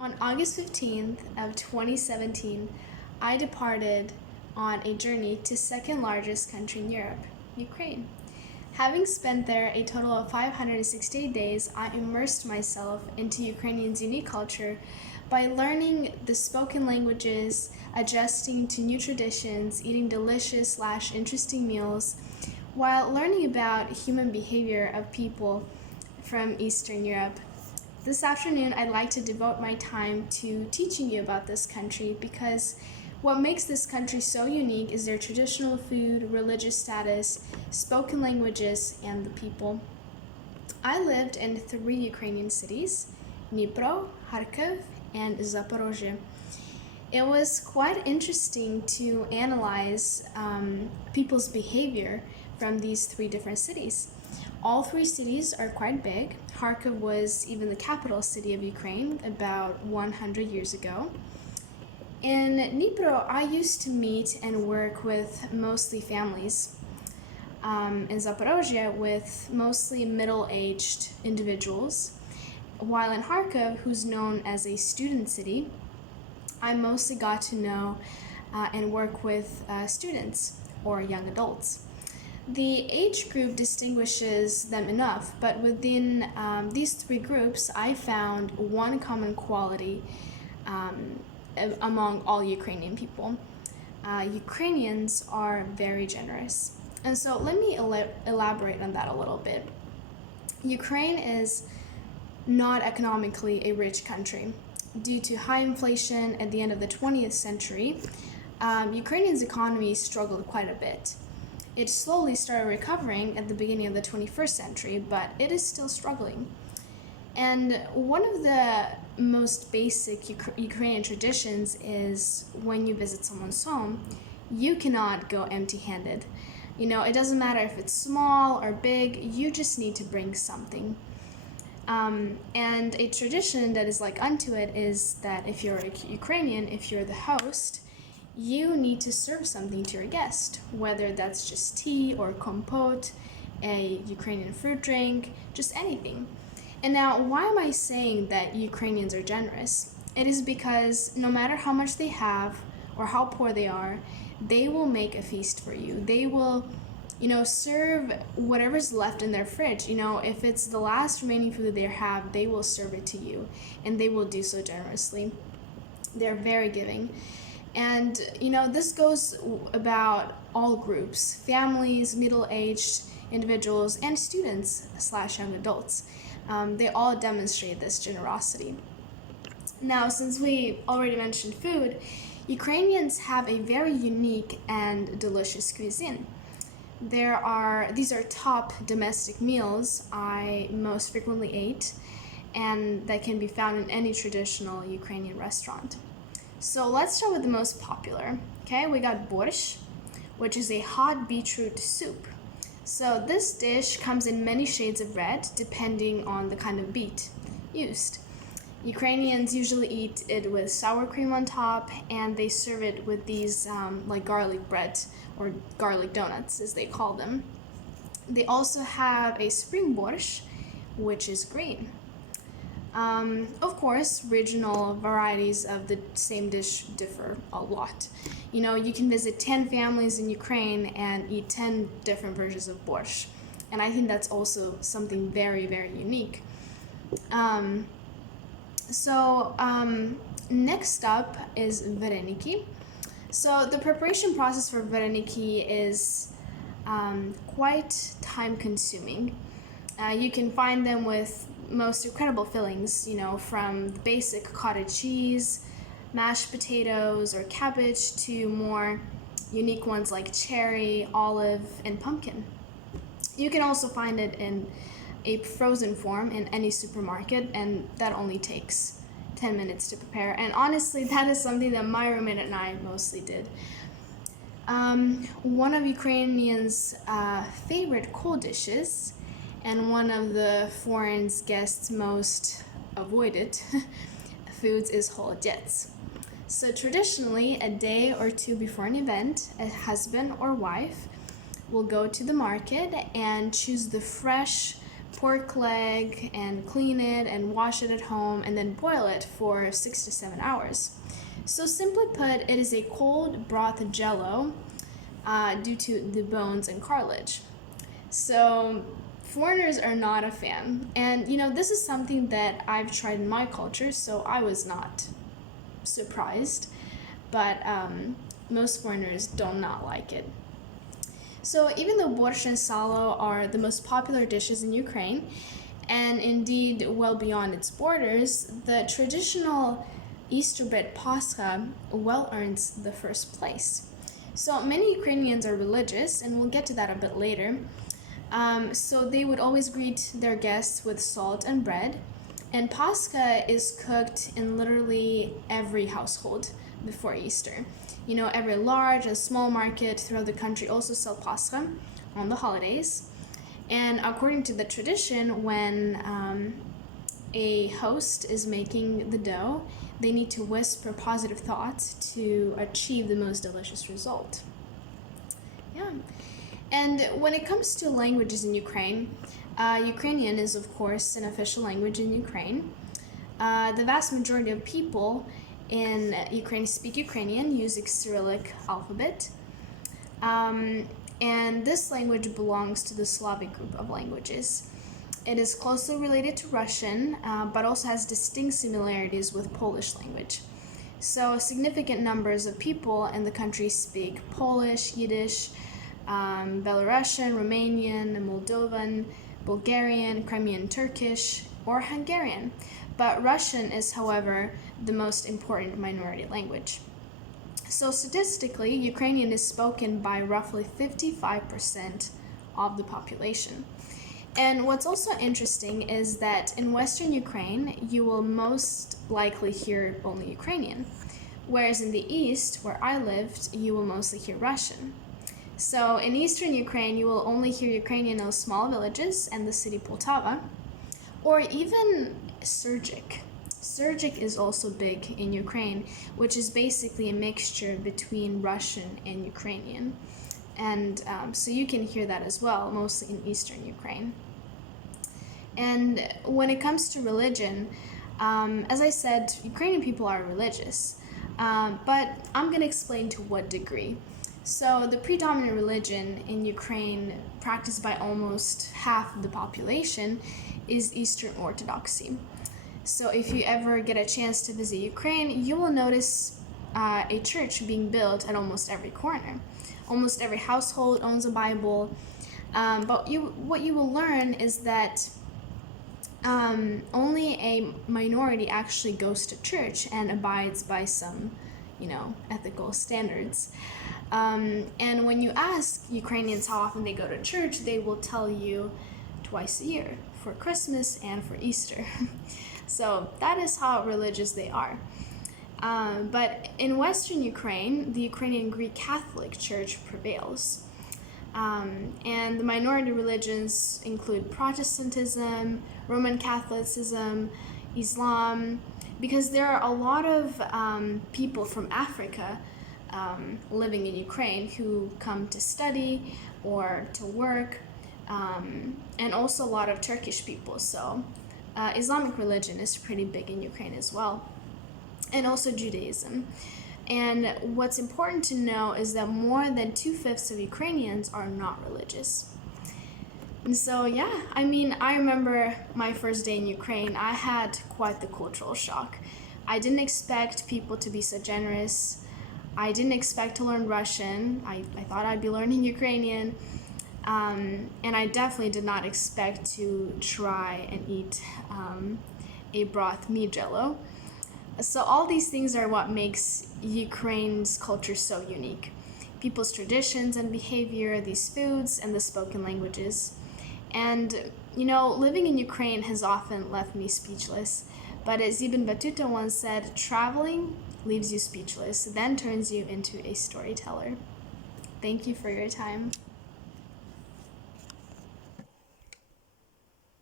On August 15th of 2017, I departed on a journey to second largest country in Europe, Ukraine. Having spent there a total of 568 days, I immersed myself into Ukrainians' unique culture by learning the spoken languages, adjusting to new traditions, eating delicious/interesting meals, while learning about human behavior of people from Eastern Europe. This afternoon, I'd like to devote my time to teaching you about this country because what makes this country so unique is their traditional food, religious status, spoken languages, and the people. I lived in 3 Ukrainian cities, Dnipro, Kharkiv, and Zaporozhye. It was quite interesting to analyze people's behavior from these 3 different cities. All 3 cities are quite big. Kharkiv was even the capital city of Ukraine about 100 years ago. In Dnipro, I used to meet and work with mostly families. In Zaporozhye, with mostly middle-aged individuals. While in Kharkiv, who's known as a student city, I mostly got to know and work with students or young adults. The age group distinguishes them enough, but within these 3 groups, I found one common quality among all Ukrainian people. Ukrainians are very generous. And so let me elaborate on that a little bit. Ukraine is not economically a rich country. Due to high inflation at the end of the 20th century, Ukrainian's economy struggled quite a bit. It slowly started recovering at the beginning of the 21st century, but it is still struggling. And one of the most basic Ukrainian traditions is when you visit someone's home, you cannot go empty-handed. You know, it doesn't matter if it's small or big, you just need to bring something. And a tradition that is like unto it is that if you're a Ukrainian, if you're the host, you need to serve something to your guest, whether that's just tea or compote, a Ukrainian fruit drink, just anything. And now, why am I saying that Ukrainians are generous? It is because no matter how much they have or how poor they are, they will make a feast for you. They will, serve whatever's left in their fridge. If it's the last remaining food they have, they will serve it to you, and they will do so generously. They're very giving. And, this goes about all groups, families, middle-aged individuals, and students/young adults. They all demonstrate this generosity. Now, since we already mentioned food, Ukrainians have a very unique and delicious cuisine. These are top domestic meals I most frequently ate, and that can be found in any traditional Ukrainian restaurant. So let's start with the most popular. Okay, we got borscht, which is a hot beetroot soup. So this dish comes in many shades of red depending on the kind of beet used. Ukrainians usually eat it with sour cream on top, and they serve it with these like garlic bread or garlic donuts, as they call them. They also have a spring borscht, which is green. Of course, regional varieties of the same dish differ a lot. You can visit 10 families in Ukraine and eat 10 different versions of borscht. And I think that's also something very, very unique. Next up is vareniki. So the preparation process for vareniki is quite time-consuming. You can find them with most incredible fillings, from basic cottage cheese, mashed potatoes, or cabbage to more unique ones like cherry, olive, and pumpkin. You can also find it in a frozen form in any supermarket, and that only takes 10 minutes to prepare. And honestly, that is something that my roommate and I mostly did. One of Ukrainians' favorite cold dishes, and one of the foreign guests' most avoided foods is holodets. So traditionally, a day or 2 before an event, a husband or wife will go to the market and choose the fresh pork leg and clean it and wash it at home and then boil it for 6 to 7 hours. So simply put, it is a cold broth jello due to the bones and cartilage. So foreigners are not a fan. And this is something that I've tried in my culture, so I was not surprised. But most foreigners do not like it. So even though borscht and salo are the most popular dishes in Ukraine, and indeed well beyond its borders, the traditional Easter bread pascha well earns the first place. So many Ukrainians are religious, and we'll get to that a bit later. So they would always greet their guests with salt and bread, and pascha is cooked in literally every household before Easter. Every large and small market throughout the country also sell pascha on the holidays. And according to the tradition, when a host is making the dough, they need to whisper positive thoughts to achieve the most delicious result. Yeah. And when it comes to languages in Ukraine, Ukrainian is, of course, an official language in Ukraine. The vast majority of people in Ukraine speak Ukrainian using Cyrillic alphabet. And this language belongs to the Slavic group of languages. It is closely related to Russian, but also has distinct similarities with Polish language. So significant numbers of people in the country speak Polish, Yiddish, Belarusian, Romanian, Moldovan, Bulgarian, Crimean Turkish, or Hungarian. But Russian is, however, the most important minority language. So statistically, Ukrainian is spoken by roughly 55% of the population. And what's also interesting is that in Western Ukraine, you will most likely hear only Ukrainian, whereas in the East, where I lived, you will mostly hear Russian. So in Eastern Ukraine, you will only hear Ukrainian in small villages and the city Poltava, or even Syrszyk. Syrszyk is also big in Ukraine, which is basically a mixture between Russian and Ukrainian. And so you can hear that as well, mostly in Eastern Ukraine. And when it comes to religion, as I said, Ukrainian people are religious, but I'm going to explain to what degree. So the predominant religion in Ukraine, practiced by almost half of the population, is Eastern Orthodoxy. So if you ever get a chance to visit Ukraine, you will notice a church being built at almost every corner. Almost every household owns a Bible. But what you will learn is that only a minority actually goes to church and abides by some, ethical standards. And when you ask Ukrainians how often they go to church, they will tell you twice a year, for Christmas and for Easter. So that is how religious they are. But in Western Ukraine, the Ukrainian Greek Catholic Church prevails. And the minority religions include Protestantism, Roman Catholicism, Islam, because there are a lot of people from Africa living in Ukraine who come to study or to work, and also a lot of Turkish people. So Islamic religion is pretty big in Ukraine as well, and also Judaism. And what's important to know is that more than 2/5 of Ukrainians are not religious. And so, I remember my first day in Ukraine. I had quite the cultural shock. I didn't expect people to be so generous. I didn't expect to learn Russian. I thought I'd be learning Ukrainian. And I definitely did not expect to try and eat a broth meat jello. So all these things are what makes Ukraine's culture so unique. People's traditions and behavior, these foods, and the spoken languages. And, living in Ukraine has often left me speechless. But as Ibn Battuta once said, traveling leaves you speechless, then turns you into a storyteller. Thank you for your time.